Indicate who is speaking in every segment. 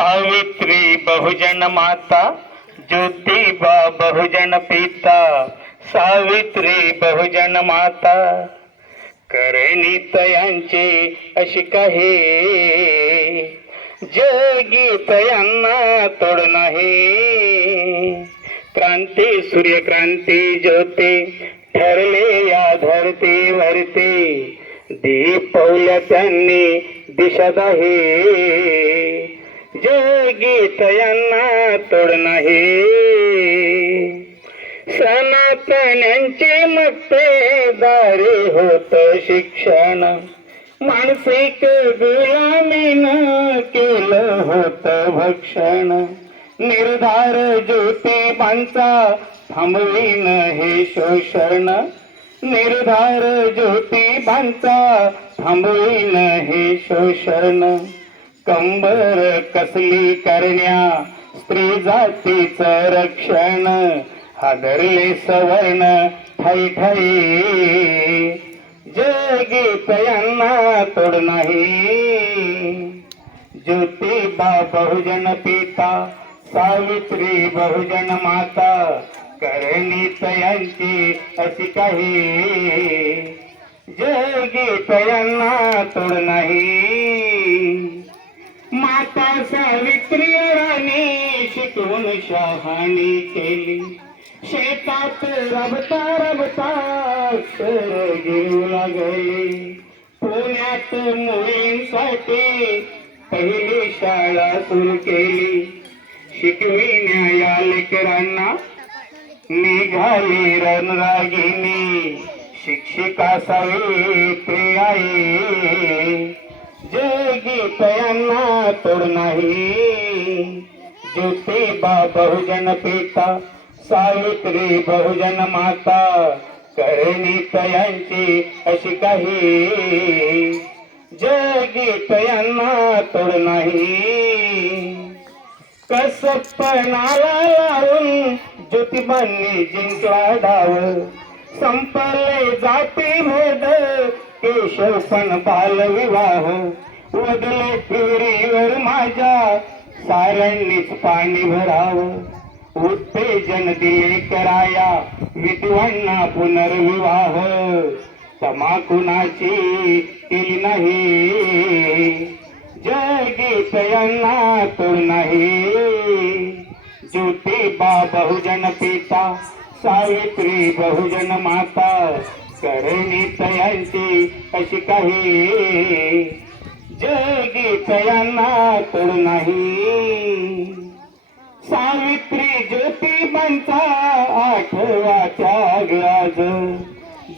Speaker 1: सावित्री बहुजन माता ज्योतिबा बहुजन पिता सावित्री बहुजन माता. करणी तयांचे अशी काही जगीत यांना तोड नाही. क्रांती सूर्यक्रांती ज्योती ठरले या धरतीवरती. दीपवल्या त्यांनी दिशा दाही जगीत यांना तोड नाही. सनातन्यांचे मक्तेदारी होत शिक्षण. मानसिक गुलामीनं केलं होत भक्षण. निर्धार ज्योतिबांचा थांबवीन हे शोषण. निर्धार ज्योतिबांचा थांबवीन हे शोषण. कंबर कसली करण्या? स्त्री जातीच रक्षण. हादरले सवर्ण ठाई ठाई जगीत यांना तोड नाही. ज्योतिबा बहुजन पिता सावित्री बहुजन माता. करणी तयांची अशी काही. जगीत यांना तोड नाही. शहाणी केली. शेतात रबता रबता सर घेऊ लागली. पुण्यात मुलींसाठी पहिली शाळा सुरू केली. शिकविण्या या लेकरांना. निघाली रणरागिनी शिक्षिका सावित्री आई जगीत यांना तोड नाही. ज्योतिबा बहुजन पिता सावित्री बहुजन माता करणी तयांची अशी काही जगी तयांना तोड नाही. कसपणाला लावून ज्योतिबांनी जिंकला डाव संपले जाती भेद केशव पण बालविवाह वदले फिरीवर माझ्या साऱ्यांनीच पाणी भराव. उत्तेजन दिले कराया. विधवांना पुनर्विवाह. तमाकुनाची केली नाही. जगीत तो नाही. ज्योतिबा बहुजन पिता सावित्री बहुजन माता. करणी तयांची अशी काही. जगीत यांना तोड नाही. सावित्री ज्योतिबांचा आठवा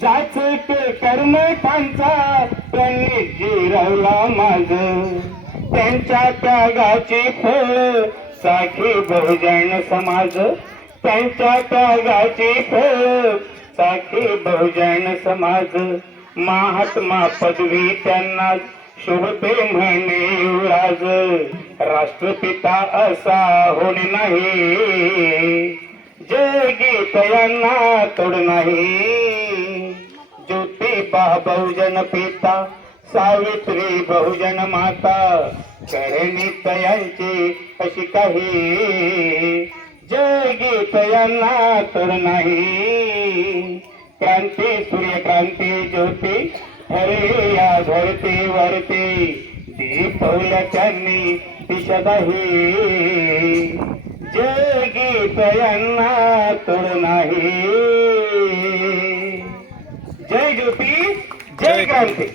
Speaker 1: जाच ते कर्म त्यांचा त्यांनी जिरवला माझ त्यांच्या त्यागाची फळ साखी बहुजन समाज. त्यांच्या त्यागाची फळ साखी बहुजन समाज. महात्मा पदवी त्यांना शोभते म्हणे युवराज राष्ट्रपिता असा होणे नाही. जगीत यांना तोड नाही. ज्योतिबा बहुजन पिता सावित्री बहुजन माता करणी तयांची अशी काही. जगीत यांना तोड नाही. क्रांती सूर्यक्रांती ज्योती ठरली या धरतीवरती दीपवल्या त्यांनी दिशा दाही जगीत यांना तोड नाही. जय ज्योती जय क्रांती.